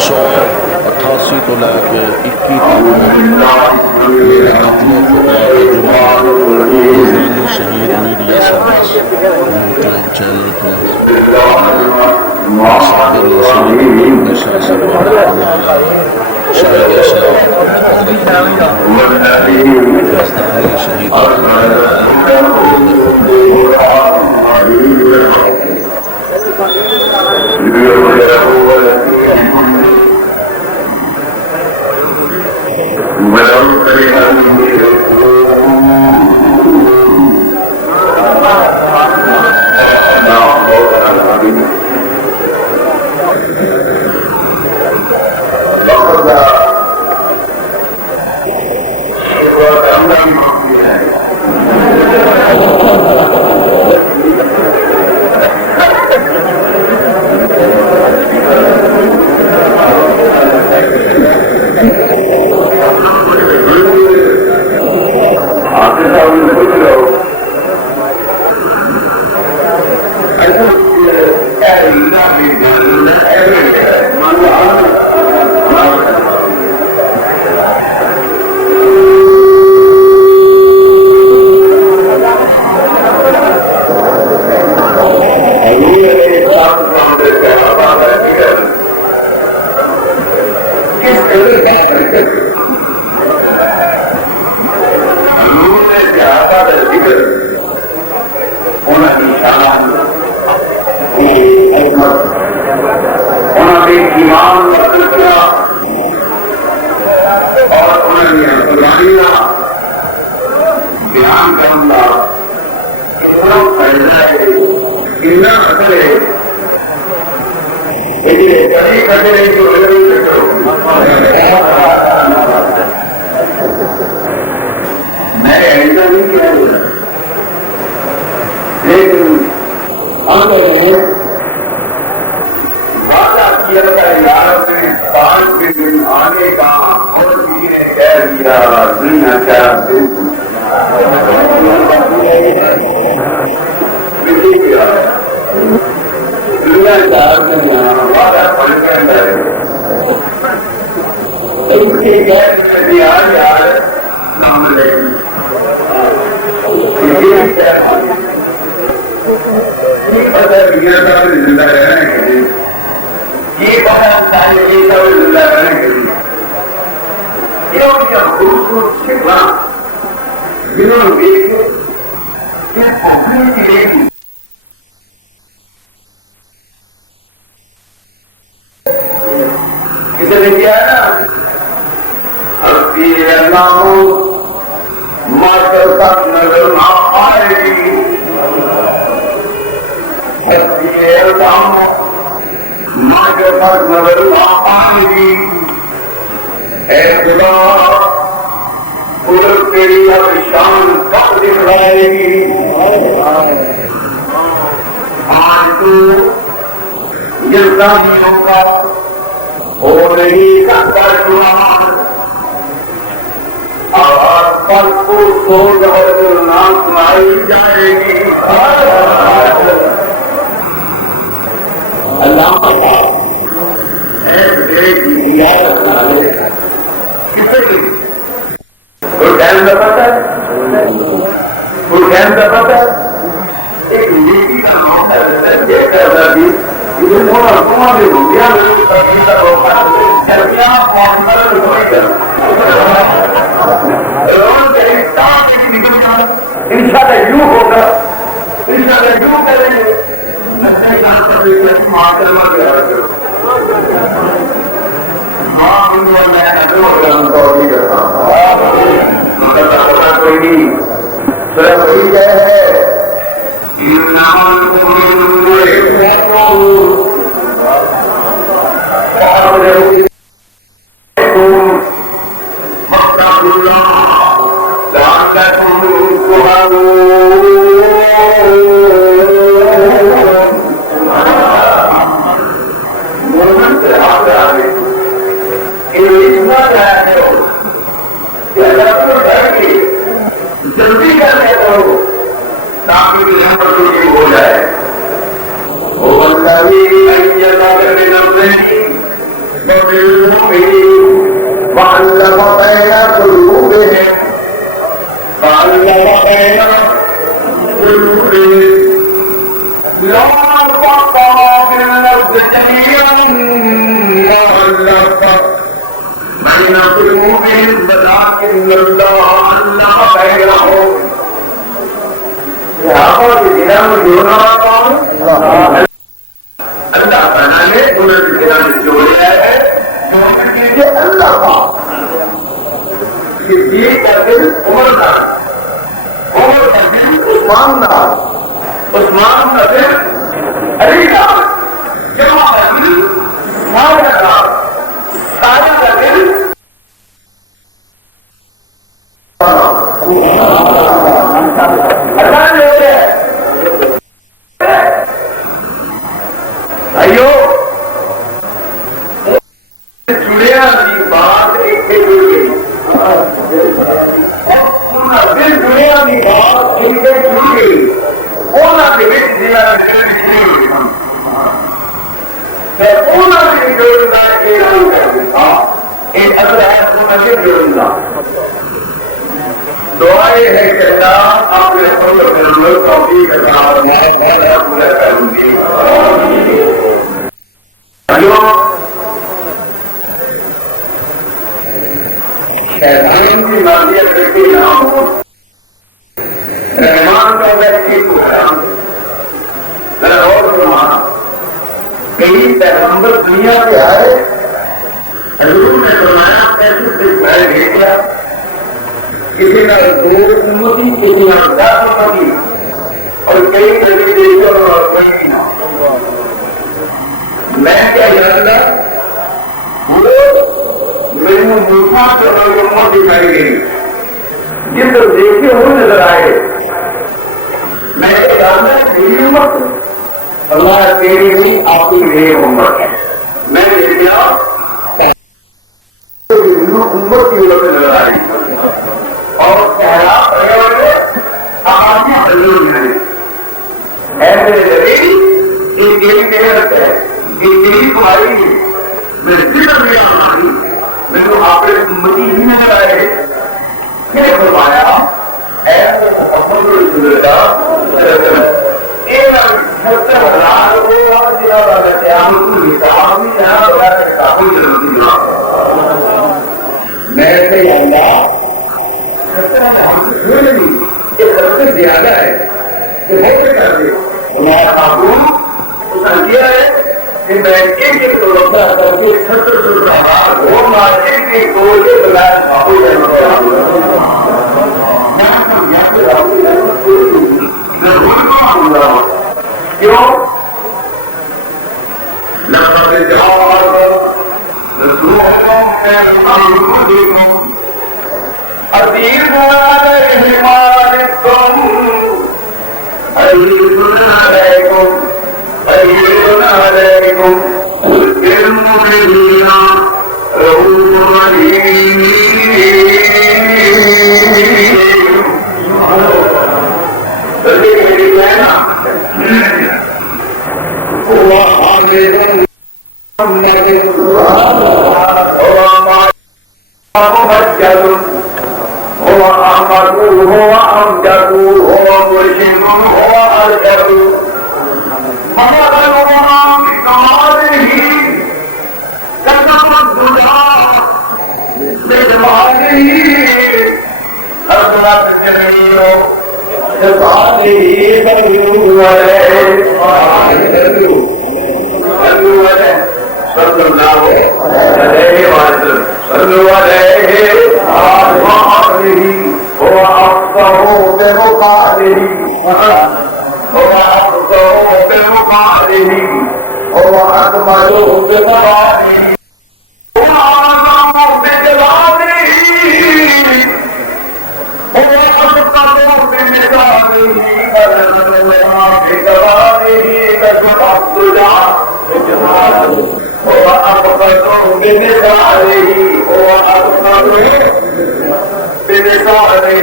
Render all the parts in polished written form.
1988 تو لے کے 21 تک میرے اپنے خطرہ کے یزدانی شہید میڈیا سروس یوٹیوب چینل پر صادر رسول شاہ صاحب شہید اسلام حضرت یزدانی شہید وعلم بين قلوبهم لا تقطع باللفظ جميعا مؤلفا بين قلوبهم ولكن الله علم بينهم. یہاں پر دنیا میں جوڑنا کون؟ اللہ تعالیٰ نے دونوں کی دنیا میں جوڑا ہے. یہ اللہ کا یہ کا دل عمر دار، عمر کا دل عثمان دار، عثمان کا دل علی دار، جمع کا دل مارا دار، سارے کا دل اللہ نے بھائیو چڑیا کی بات ایک جڑ گئی، دنیا کی بات ایک جڑ گئی، انہوں کے ضلع جوڑنا دعائیں ہے کہ اللہ اپنے فضل و کرم توفیق عطا فرمائے، پورا کروں گی. شیطان کی معافیت کرتی نہ ہو، رحمان کا ویکتی کو ہے. ذرا اور سنا، کئی پیغمبر دنیا پہ آئے، حضور نے فرمایا پیسے سے پہلے بھیجا، کسی نے 2 امتی، کسی نے 10 امتی، اور کئی میں کیا جانتا میرے موسیٰ سے امت دکھائی گئی جس کو دیکھے ہوئے نظر آئے. میں یہ جانتا میری امت اللہ تیری نہیں آپ کی میری امت ہے. میں دیکھا امت کی امت نظر آئی اور کہنا تمہاری میرے ذکر میں ہماری میرے آپ امتی ہی نظر آئے. میں نے فرمایا اے محمد رسول اللہ میں سے اللہ سب سے زیادہ ہے کہ بہت کر دے. ہمارا معلوم اس نے کیا ہے کہ میں ایک طرفہ کر کے 70 وہ مارکیٹ کی دو کے بلائے معقول ہے. کیوں لقد جاء رسول عزیز علیہ ما عنتم حریص علیکم بالمؤمنین رؤوف رحیم. هو أحمد هو أمجد هو مرشد هو أرشد مثل بكماله كتب الدجى بجماله أغلق الجميع بفعله صلى الله عليه وسلم صلوا عليه وعليه هو أفضل بمقاله هو أفضل بمقاله هو أكمل بمقاله هو أعظم بجلاله هو أشقى بمثاله بلغ الله بكماله بلغ الدجى بجماله هو أفضل بمثاله هو أفضل بمثاله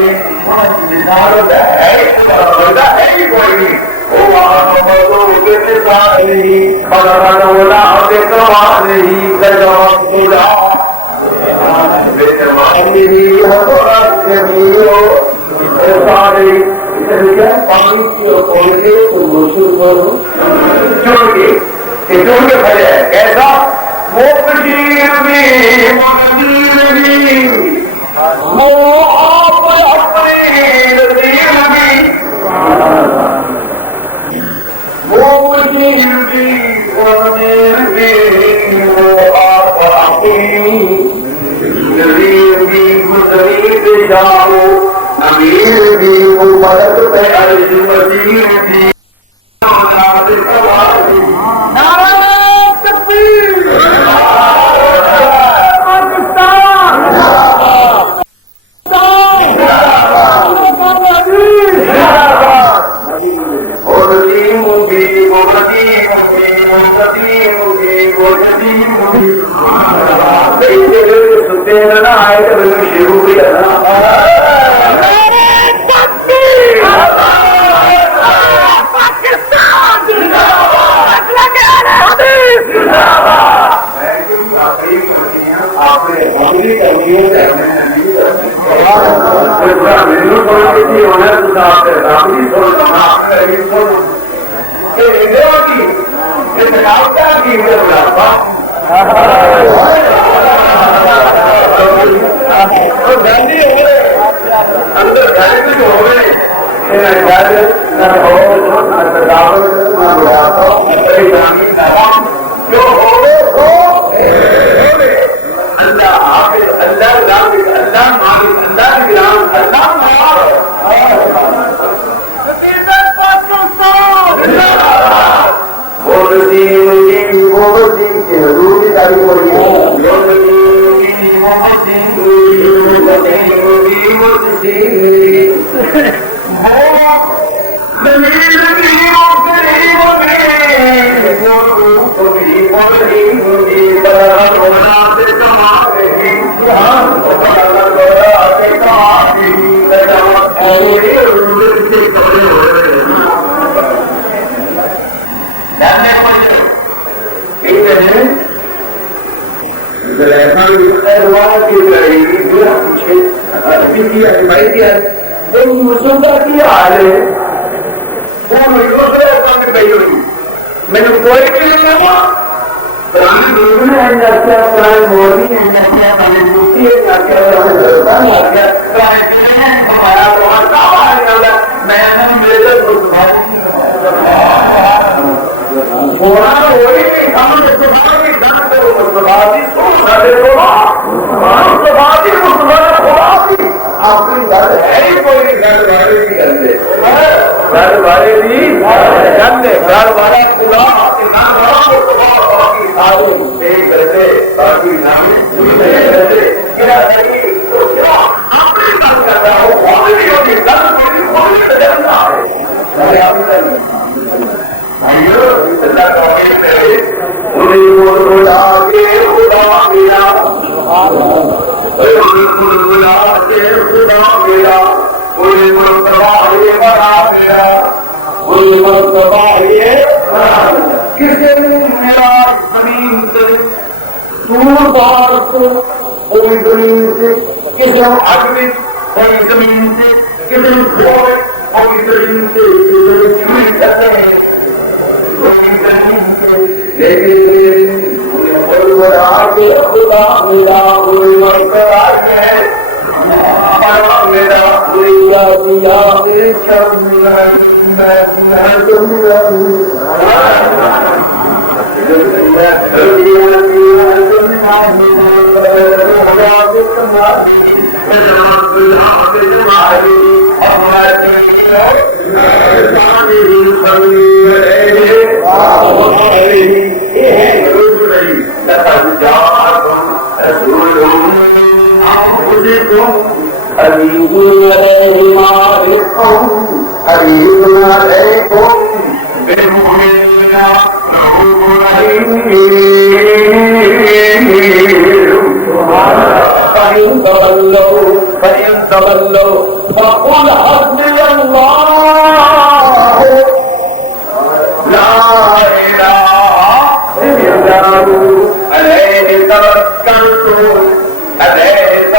هو أفضل بمثاله خلق الأولى بكماله پانی کی اور کھول کے تو مسلمان جوڑ کے پھلے ہے کیسا وہ بشیر بھی وہ آپ اپنی نظیر بھی وہ بشیر بھی وہ آپ اپنی نظیر بھی مزید جاؤ امیر بھی وہ مدد پہ عرض وزیر بھی نعرہ تکبیر پاکستان سنتے رہنا آئے تو شروع بھی کرنا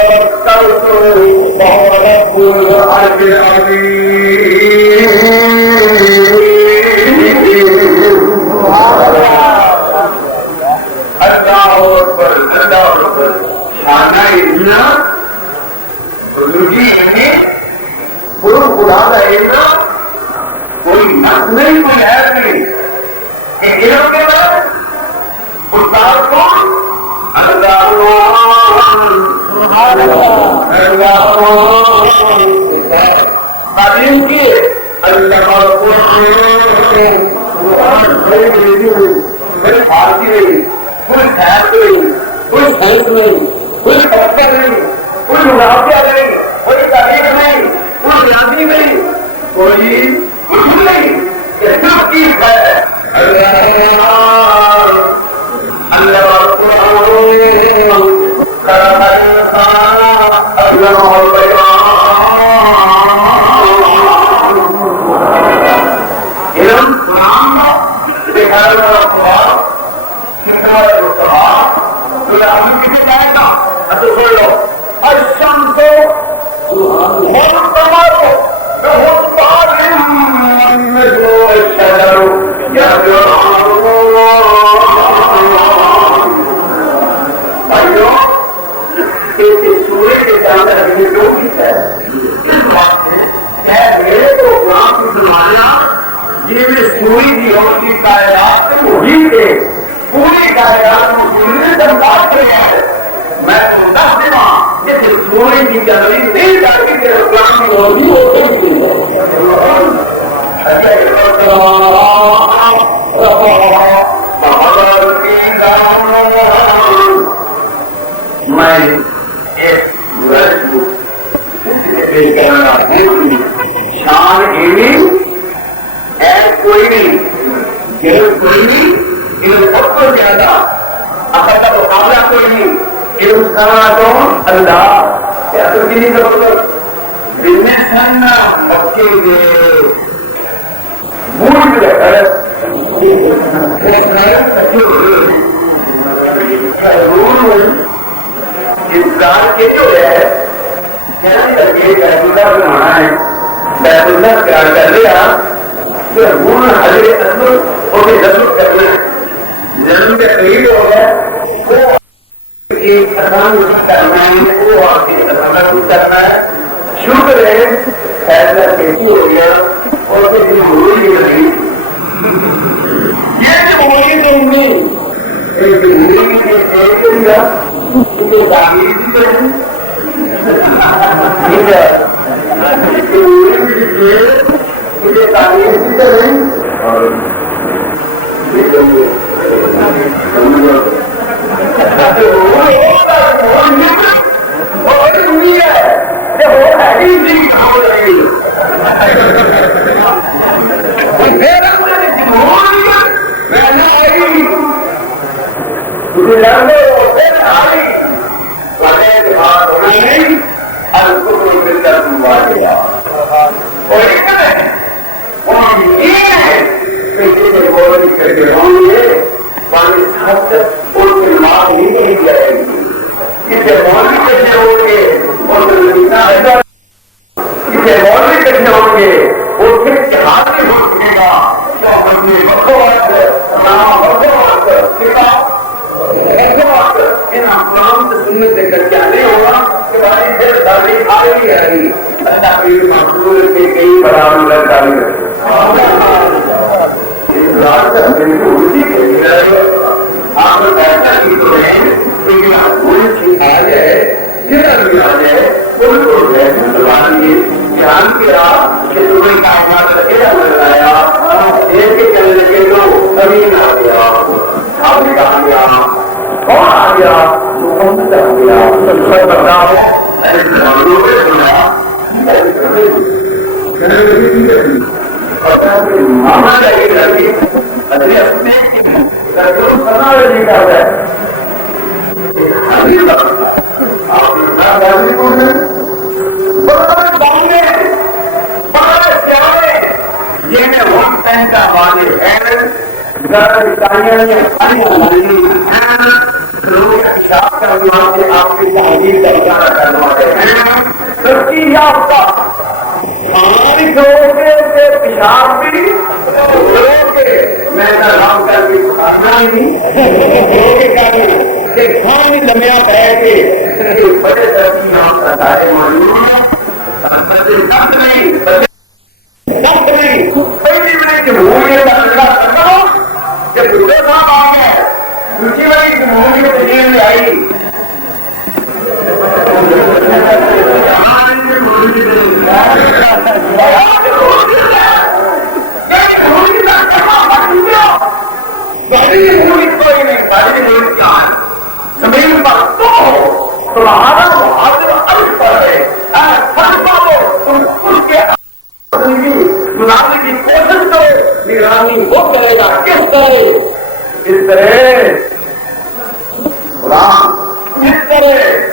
توکلت وهو رب العرش العظیم. اللہ اکبر اللہ اکبر. شانہ اتنا رجوعی ہے پورا خدا کا علم کوئی نس نہیں کوئی ہے نہیں. علم کے بعد استاد کو اللہ تعلیم کی اللہ کوئی فارسی نہیں کوئی خیر نہیں کوئی سائنس نہیں کوئی ڈاکٹر نہیں کوئی منافع نہیں کوئی تاریخ نہیں کوئی ریاضی نہیں کوئی کچھ نہیں. یہ سب چیز ہے اللہ سوئی کی روشنی کائنات وہی تھے پوری کائنات کو سننے سے بات کرے ہیں. میں دس دن کہ سوئی کی جنوری تین کر کے اسلام کی روشنی ہوتی تھی. میں شان ایوی کوئی نہیں کوئی نہیں علم سب کو زیادہ اخرت کا مقابلہ کوئی نہیں. علم کرنا تو اللہ کیا تو نہیں کرو بزنس کرنا مکے کے مول میں انسان کے جو ہے بیت اللہ بنانا ہے بیت اللہ پیار کر لیا گن حضرت اسلم اور نظر کرنا ہے. نظر کے قریب ہو گیا وہ ایک اذان کرنا ہے وہ آپ کی اذان کرنا ہے. شکر ہے فیصلہ کیسی ہو گیا اور پھر جمہوری کی نہیں یہ جمہوری تو نہیں ایک جمہوری کی تعمیر بھی کریں ٹھیک ہے مجھے تعلیم بھی کریں اور آپ کی تحریر کا اشارہ کرنا ترقی یافتہ کھانا بھی کھلو گے پیشاب بھی کھلو گے. میں آرام کر کے کھانا نہیں کھان بھی لمیا بیٹھ کے بڑے ترقی یافتہ سارے معلوم نہیں پہلی بڑی جمہوریت کا اندازہ کرتا ہوں جب دوسرے صاحب آ گئے دوسری بڑی جمہوریت دین میں آئی بڑی جمہوریت کوئی نہیں بڑی جمہوریت کیا ہے زمین پر تمہارا معاذر عرض پر ہے تم اس کے سنانے کی کوشش کرو نگرانی وہ کرے گا کس طرح قرآن کس طرح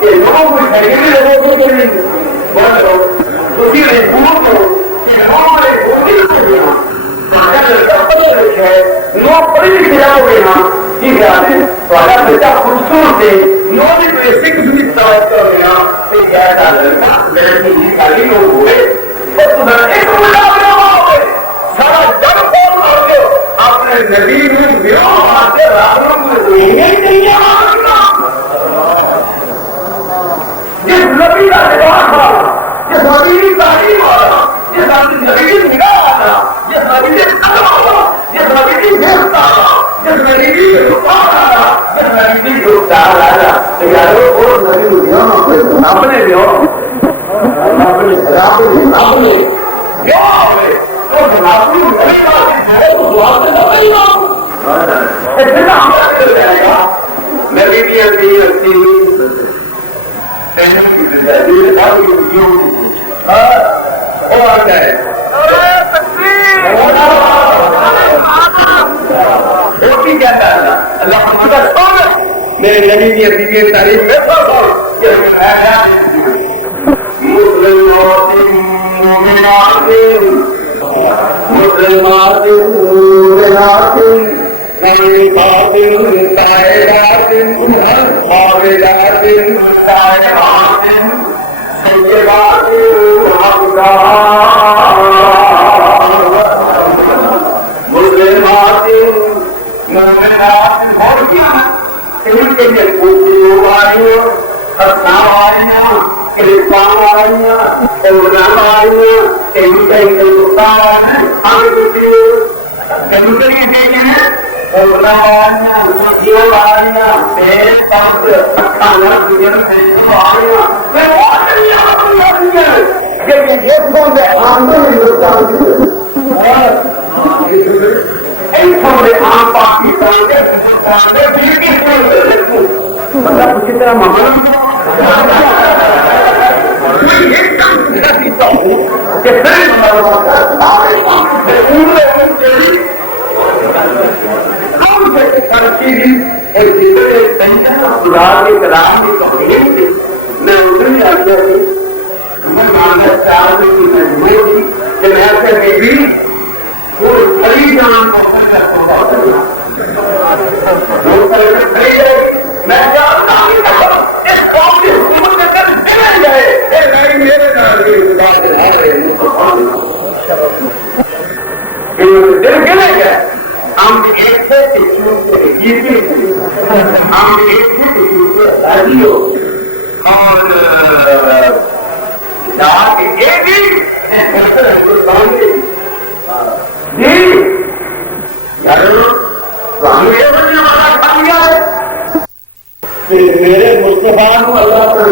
کہ لوگوں کو خریدنے لوگوں کو بولو اسی نے لوگوں کو کہ لوگوں نے بولی کو دیا لوگ بڑی کھلا ہو گئے ہاں جی خیال ہے تھوڑا بچہ خوبصورت ہے لوگ بھی سکھ سنی تعداد کر رہے ہیں کہ کیا لڑکا لڑکی کی خالی لوگ ہوئے اور تمہیں ایک ملا ہوئے سارا جب کون ہوگے اپنے نبی میں بیان آتے راتوں میں نہیں جس نبی کا لباس والا جس نبی کی تعلیم والا جس نبی کی نگاہ والا جس نبی کی قدم والا جس نبی کی حفظ والا جس نبی کی رفاع والا جس نبی کی رفتار والا یارو وہ نبی دنیا میں اپنے بھی ہو اپنے کیا ہوئے تو منافی نبی بات ہے تو سوال سے نبی بات اتنا ہمارا کر جائے گا نبی بھی اندھی میرے نبی کی حقیقی تعریف مسلمات نعمات طاہرات عابدات سائبات سیدات مسلمات مومنات ان کے لیے خوبصورت آئیاں اسلام آئیاں کرپان آئیاں اولاد آئیاں ان کے ہندوستان آئیاں ہم کسی کمیٹر کی دیکھیں ہیں اولاد آئیاں سبزیوں آئیاں تیل پمپ کھانا پینا آئیاں میں بہت نہیں لیکن یہ فون میں آمدن ہندوستان عام پاکستان کے ہندوستان میں مطلب اسی طرح محمد میرے مصطفیٰ کو اللہ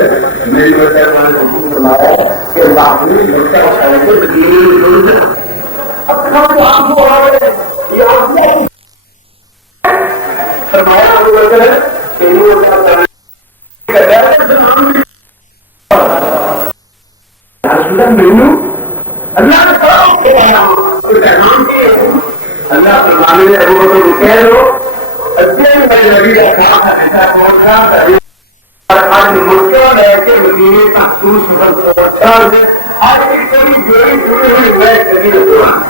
کیسے اللہ نے اللہ فرمانے میں ابو بکر کو کہہ دو اچھے میرے نبی کا کام ہمیشہ کون تھا اور آج مکہ لے کے مدینے کا آج ایک کبھی جوڑی جڑے ہوئے میں کبھی نہ جوڑا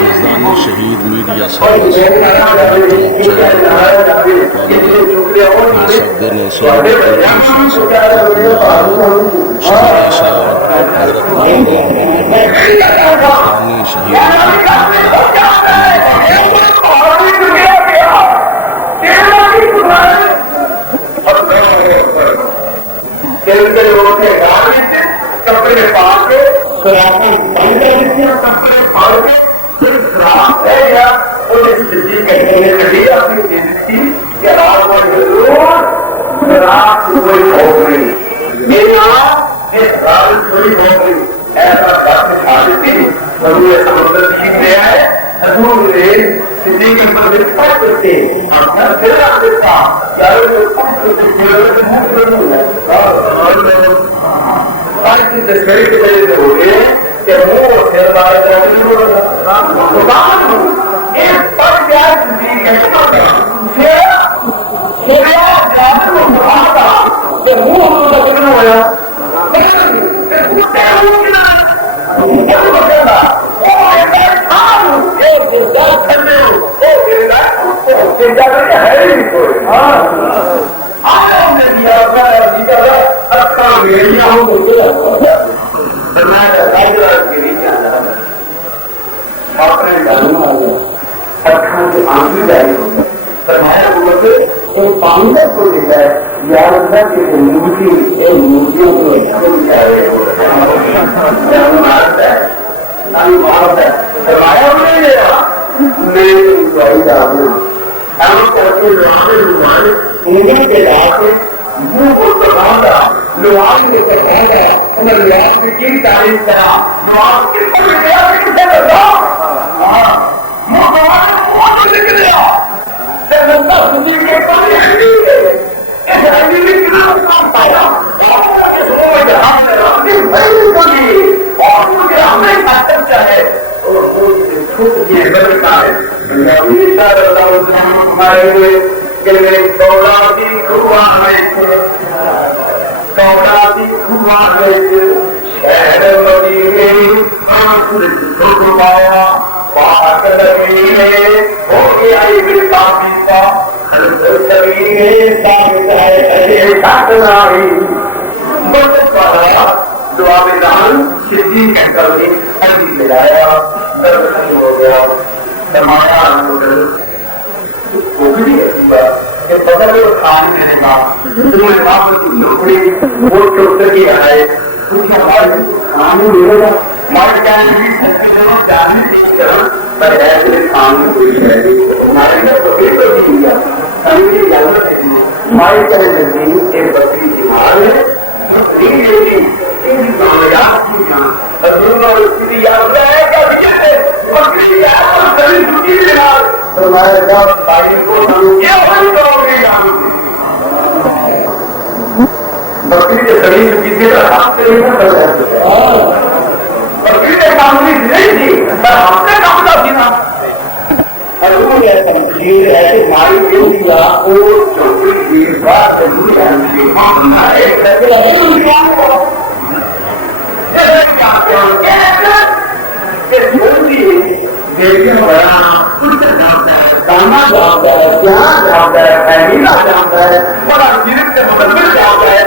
یزدانی شہید میڈیا سراپیں بند کر دیتی ہیں کپڑے پھاڑ کے صرف رات ہے یا انہیں صدیق کہتے ہیں کھڑی اپنی زندگی کہ رات کو ضرور رات کوئی ہو گئی میری آپ اس رات کوئی ہو گئی ایسا بات دکھا دیتی ضرور سمندر چھین لیا ہے حضور نے صدیق پر پڑھ کرتے اپنا پھر رکھ دیتا چاہے وہ کچھ آج کی تصویر کی وجہ سے ہو گئے کہ وہ پھر بارے ایک پر پیار صدیق ہے جانر کو مراتا کہ وہ لگنا ہوا پانی کو دیتا ہے یا مورتی مورتیوں کو بکری کے شریر کسی کا ہاتھ سے نہیں بکری کے کامنی نہیں تھی پر ہم سے کام کا تھی نا ایسے مائی کیوں دیا کانا جانتا ہے پیار جانتا ہے فہمیلا جانتا ہے بڑا جیت کے مدد میں جانتا ہے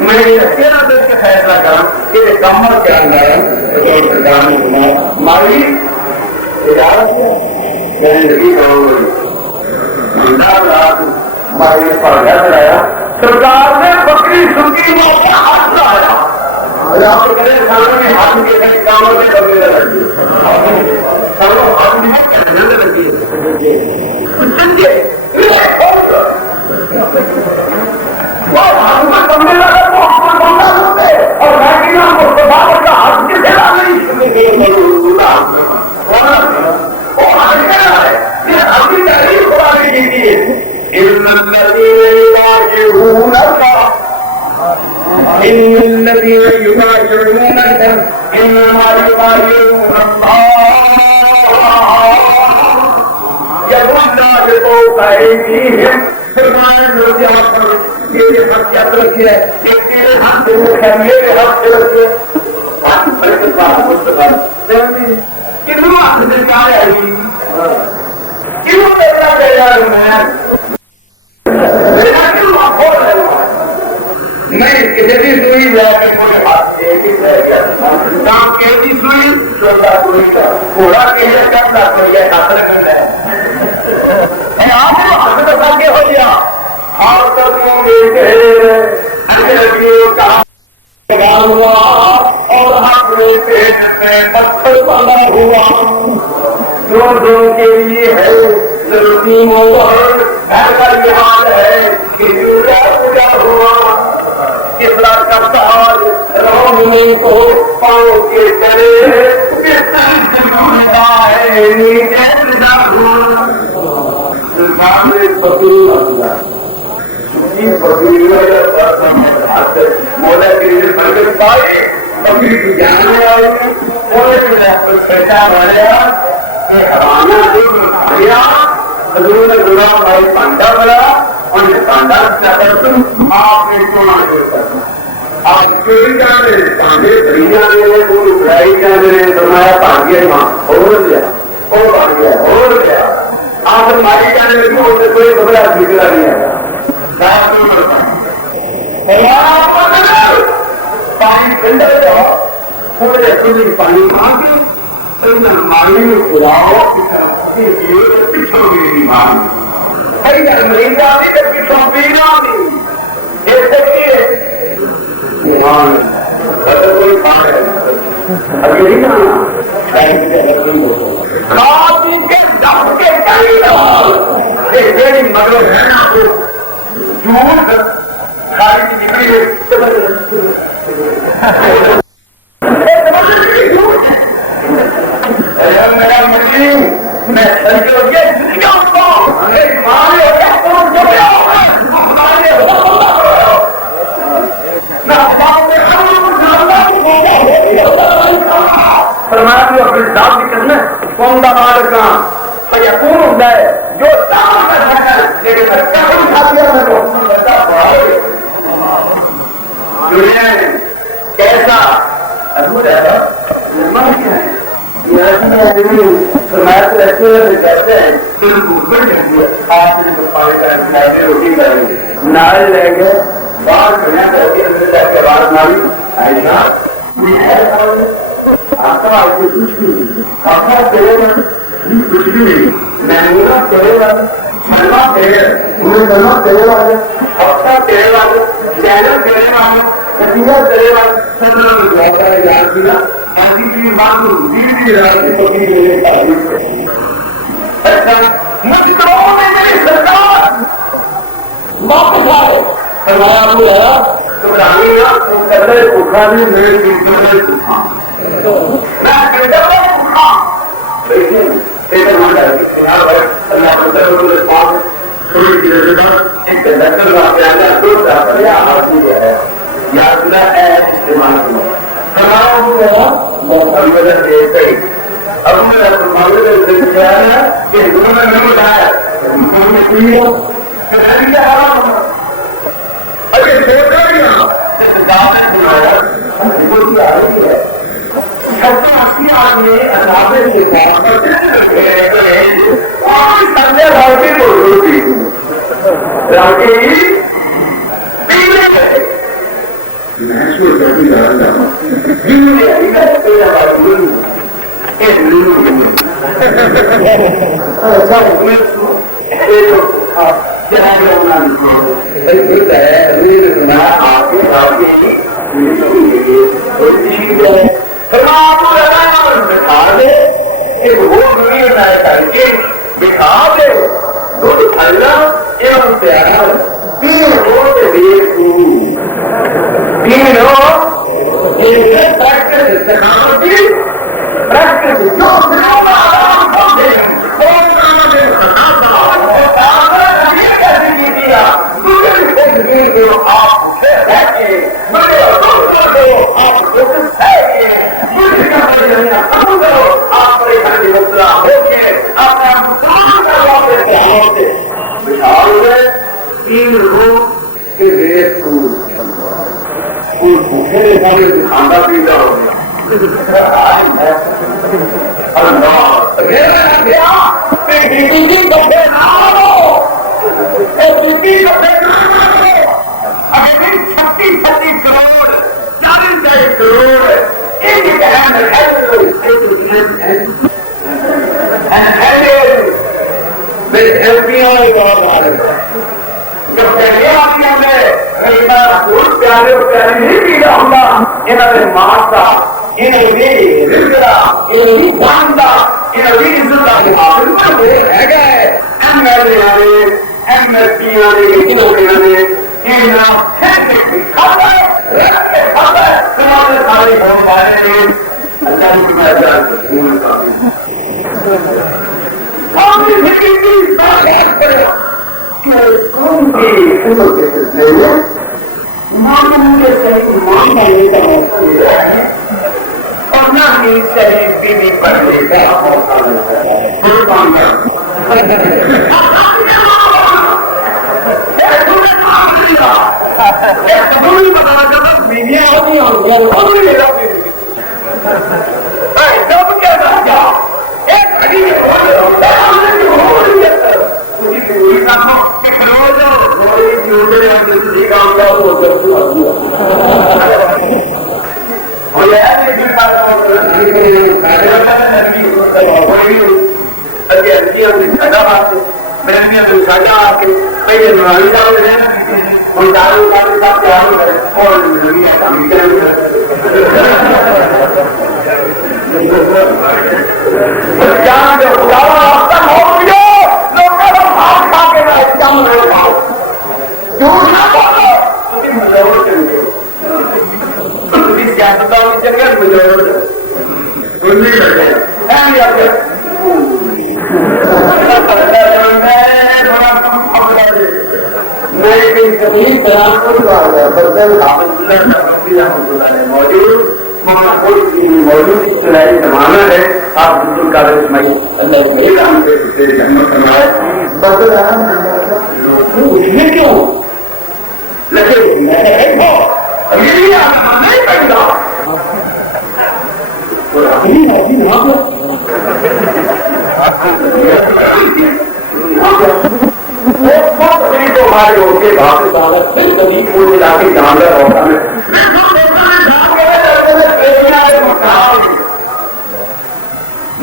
میں اکیلا دل کے فیصلہ کروں کہ کمر کے اندر مائی اجازت میں زندگی کروں مائی پر گھر لایا سرکار نے بکری سنگی وہ کیا ہاتھ لایا ہاتھ کے کاموں میں کرنے لگی ہوا اور اپنے پیٹ میں پتھر بنا ہوا دو کے لیے ہے ضروری موبائل ایسا یہ حال ہے کہ کیا ہوا کس طرح کا سوال رومنی کو پاؤں کے چلے مولا کے لیے برکت پائی بکری کی جانے والے مولا کے پیسہ بڑھیا حضور نے غلام بھائی پانڈا بنا اور یہ پانڈا آپ نے کیوں نہ دیتا آپ چوری جانے پانڈے بھری جانے وہ اٹھائی جانے فرمایا پانڈیا ماں اور گیا اور بن گیا اور گیا آپ ماری جانے کی کوئی خبر نکلا نہیں آیا پانی ٹھنڈا جاؤ تھوڑے تھوڑی پانی مانگی مارنے میں خداؤ پچھوں میری مانگ کئی گھر مریض آتی تو پچھوں پینا آتی جیسے کہ کوئی پانی اب یہی نا کھاتی کے دم کے چاہیے مطلب ہے نا جھوٹ کھائی کی نکلی میرا مچھلی میں اپنے ساتھ بھی کرنا کون کا مال کا کون ہوتا ہے جو کیسا نال لے گئے باہر کچھ بھی نہیں مہنگا کرے گا ہلوا کرے گا کرے گا ہفتہ کرے گا چینل کرے گا نتیجہ کرے گا یاد کیا جانے پیاری نہیں پیدا ہوتا انہوں نے مارتا انہیں بھی رزقا انہیں بھی باندھا انہیں بھی عزت آگے حاصل کرتے ہے گئے ایم ایل اے آنے ایم ایل پی آنے انہوں نے آنے انہوں نے کھاتا ہے کھاتا ہے تمہارے سارے قوم والے تھے اللہ کی مہربانی سامنے فکر کی بات کرے کون کی فکر کے سلسلے میں معلوم کے صحیح مان کرنے کا موقع ملا ہے اور نہ ہی صحیح بیوی پڑھنے کا موقع ملتا ہے قربان کر بیویاں ہوتی ہیں جب کیا کیا ایک گھڑی موجود اسلائی زمانہ ہے آپ بالکل قابل اسماعیل اللہ کے جنت فرمائے میں کیوں لیکن میں نے ایک بار یہ نہیں پڑھتا ہمارے ان کے بعد پھر کبھی کوئی ملا کے جانور ہوتا ہے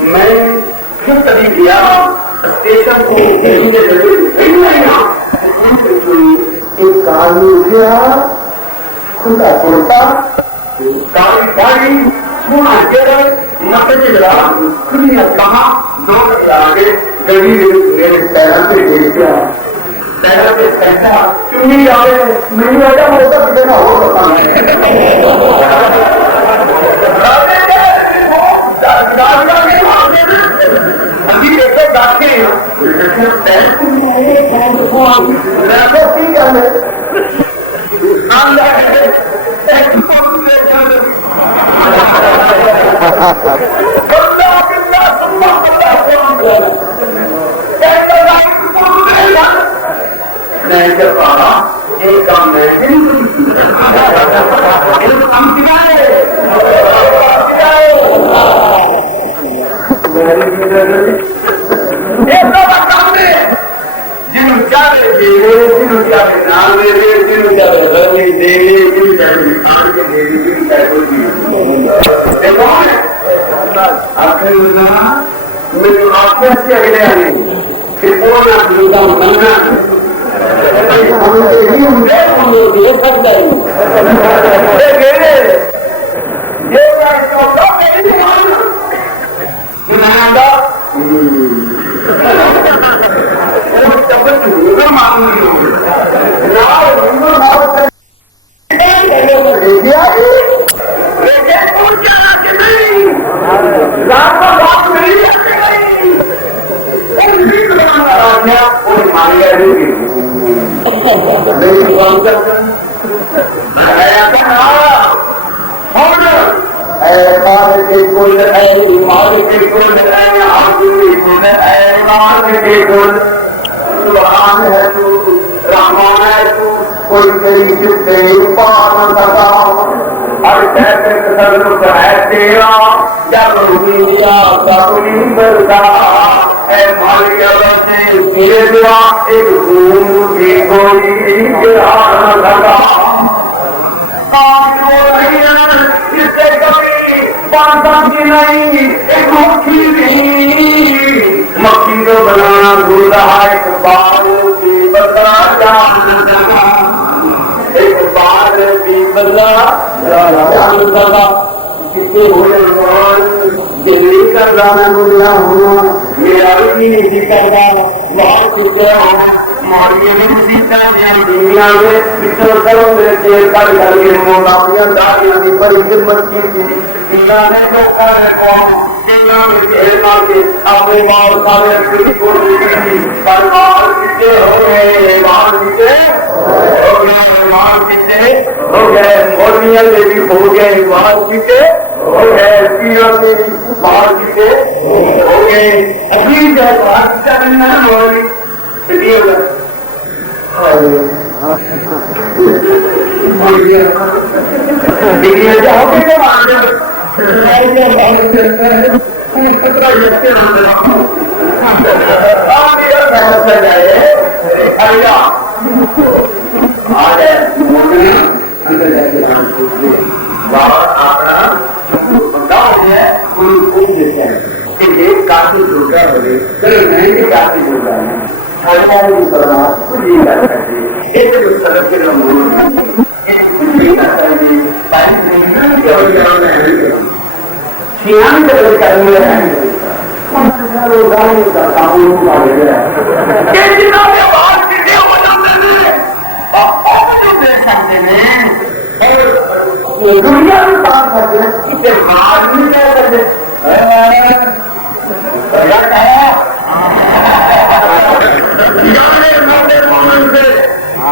میں پھر کبھی گیا اسٹیشن کو ایک آدمی اٹھا کھلا چھوڑتا کالی گاڑی سونا چہرہ نقدی لگا کھلی کہاں دو آگے گڑی میرے پیروں سے گر گیا پیروں سے پہنچا چنی آئے میری وجہ موٹر دینا ہو سکتا ہے ابھی ایسے باقی میں جب پارا ایک کام میں جنہوں چاہے دے جنہوں چاہے نام دے جنہوں چاہے گھر میں دے جنہوں چاہے نکان کے دے جنہوں چاہے کوئی آخر میں آخر سے اگلے آنے کہ پورا بلوٹا بننا ہم لوگ یہ سکتا ہے یہ کوئی تیری جتے پار نہ سکا ہر کہتے تصرف ہے تیرا جب رویا تب ملتا اے مالک ویسے میرے دعا ایک خون کی کوئی گرا نہ سکا اس سے کبھی پانتا کی نہیں ایک مکھی نہیں مکھی کو بنانا بھول رہا ایک بار کی بدلا جان ایک بار بھی کتنے ہوئے دلی کر رہا بولنا ہوا میرا بھی نہیں کرتا بہت شکر ہے مولوی نے مسیطہ دنیا میں اتنا کرو میرے دیر کر کر کے مولاپیاں داریاں کی بڑی خدمت کی تھی اللہ نے جو کر رکھا دنیا میں علماء کے اپنے مال سارے رکھنے کو دیتی تھی پر مال کتنے ہو گئے مال کتنے ہو گئے مال کتنے ہو گئے مولویاں میں بھی ہو گئے مال کتنے ہو گئے پیروں سے بھی مال کتنے ہو گئے ابھی جو بات کرنا ہوگی کافی جھوٹا ہو رہی کافی جھوٹا ہے دنیا میں بات کرتے ہیں اسے ہاتھ نہیں کہہ سکتے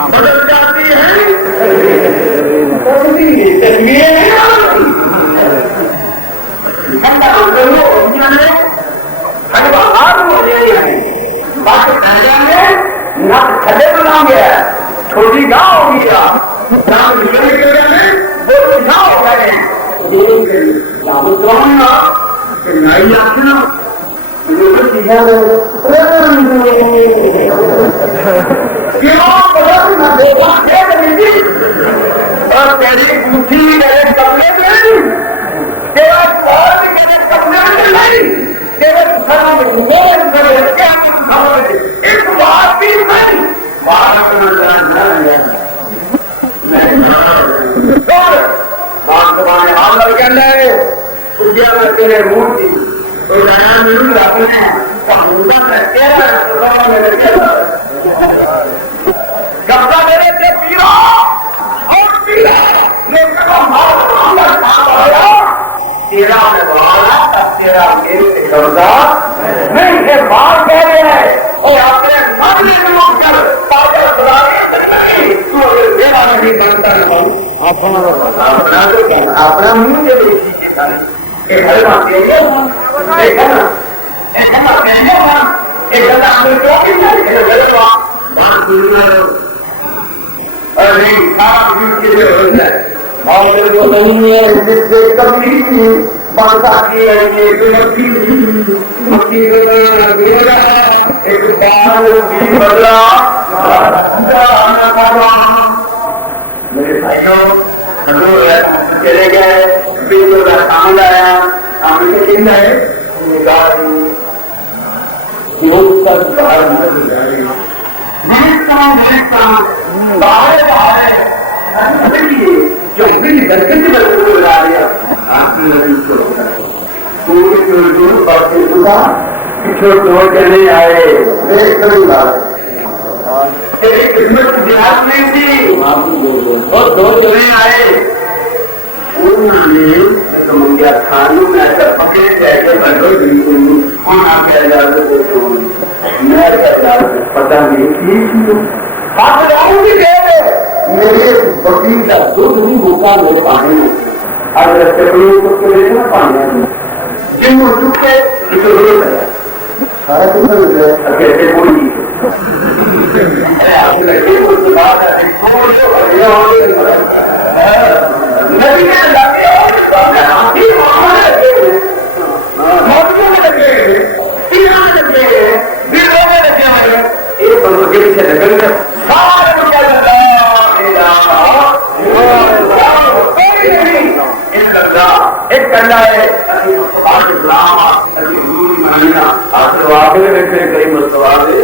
بدل جاتی ہے کھلے بنا گیا چھوٹی گاؤں ہو گیا ہو گئے نہیں ہے بات کہہ رہے ہیں اور اپنے سامنے لوگ کر نہیں بنتا اپنا منہ سے میرے بھائیوں چلے گئے سامنے آیا سامنے سے ہے چلے آئے دیہات نہیں تھی اور دو جنے آئے انہوں نے کھانوں میں ایسا پکڑے جائے بڑھو پتا نہیں میرے بکری کا دودھ نہیں بھوکا میرے پانی میں اگر رستے کو دیکھنا پانی جن کو چکے سارا کیسے کوئی ایک کنڈا ہے کئی مستوار ہے